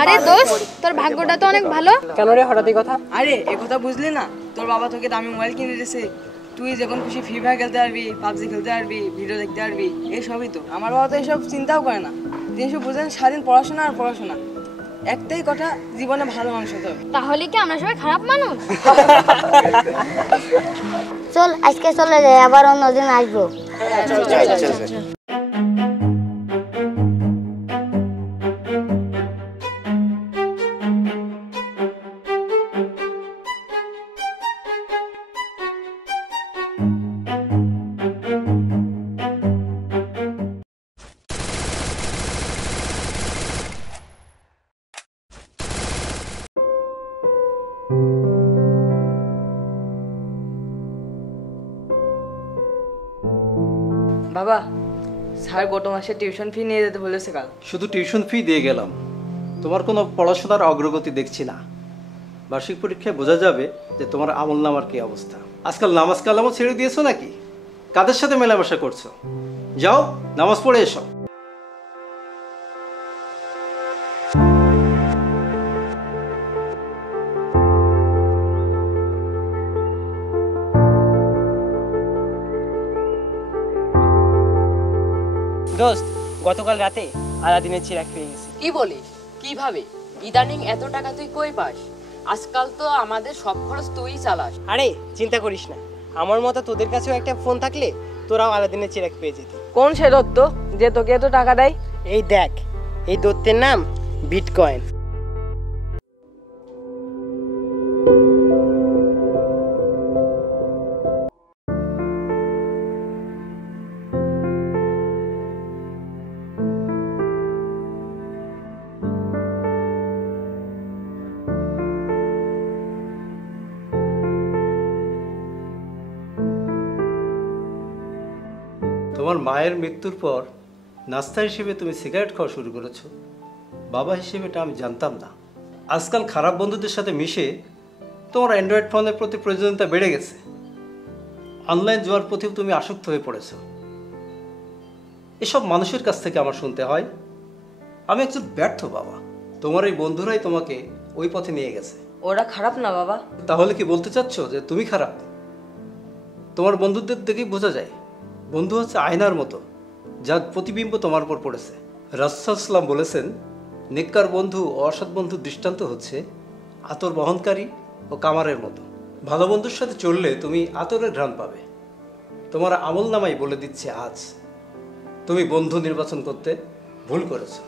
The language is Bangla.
আরে দোস্ত, তোর ভাগ্যটা তো অনেক ভালো। কেন রে হঠাৎ এই কথা? আরে এই কথা বুঝলি না? তোর বাবা তোকে দামি মোবাইল কিনে দিয়েছে, তুই যখন খুশি ফ্রি ফায়ার খেলতে পারবি, পাবজি খেলতে পারবি, ভিডিও দেখতে পারবি, এই সবই তো। আমার বাবা তো এইসব চিন্তাও করে না, তিনি শুধু বুঝেন স্বাধীন পড়াশোনা আর পড়াশোনা। একটাই কথা, জীবনে ভালো মানুষ হতে হবে। তাহলে কি আমরা সবাই খারাপ মানুষ? চল আজকে চলে যাই, আবার অন্যদিন আসবো। বাবা, স্যার গত মাসে টিউশন ফি নিয়ে যেতে বলেছে কাল। শুধু টিউশন ফি দিয়ে গেলাম, তোমার কোনো পড়াশোনার অগ্রগতি দেখছি না। বার্ষিক পরীক্ষায় বোঝা যাবে যে তোমার আমল নামার কি অবস্থা। আজকাল নামাজ কালামও ছেড়ে দিয়েছো নাকি? কাদের সাথে মেলামেশা করছো? যাও নামাজ পড়ে এসো। দোস্ত, গতকাল রাতে আলাদিনের চিরাগ পেয়ে গেছি। কি বলিস? কিভাবে? ইদানিং এত টাকা তুই কই পাস? আজকাল তো আমাদের সব খরচ তুইই চালাস। আরে চিন্তা করিস না, আমার মতো তোদের কাছেও একটা ফোন থাকলে তোরাও আলাদিনের চিরাগ পেয়ে যেতি। কোন সে দত্ত যে তোকে এত টাকা দেয়? এই দেখ, এই দত্তের নাম বিটকয়েন। তোমার মায়ের মৃত্যুর পর নাস্তা হিসেবে তুমি সিগারেট খাওয়া শুরু করেছো। বাবা হিসেবে এটা আমি জানতাম না। আজকাল খারাপ বন্ধুদের সাথে মিশে তোমার অ্যান্ড্রয়েড ফোনের প্রতি প্রয়োজনীয়তা বেড়ে গেছে। অনলাইন জুয়ার প্রতিও তুমি আসক্ত হয়ে পড়েছো। এসব মানুষের কাছ থেকে আমার শুনতে হয় আমি একজন ব্যর্থ বাবা। তোমার এই বন্ধুরাই তোমাকে ওই পথে নিয়ে গেছে। ওরা খারাপ না বাবা। তাহলে কি বলতে চাচ্ছ যে তুমি খারাপ? তোমার বন্ধুদের দেখেই বোঝা যায়। বন্ধু হচ্ছে আয়নার মতো, যার প্রতিবিম্ব তোমার উপর পড়েছে। রাসূল সাল্লাল্লাহু আলাইহি বলেছেন, নেককার বন্ধু ও অসৎ বন্ধুর দৃষ্টান্ত হচ্ছে আতর বহনকারী ও কামারের মতো। ভালো বন্ধুর সাথে চললে তুমি আতরের ঘ্রাণ পাবে। তোমার আমল নামাই বলে দিচ্ছে আজ তুমি বন্ধু নির্বাচন করতে ভুল করেছো।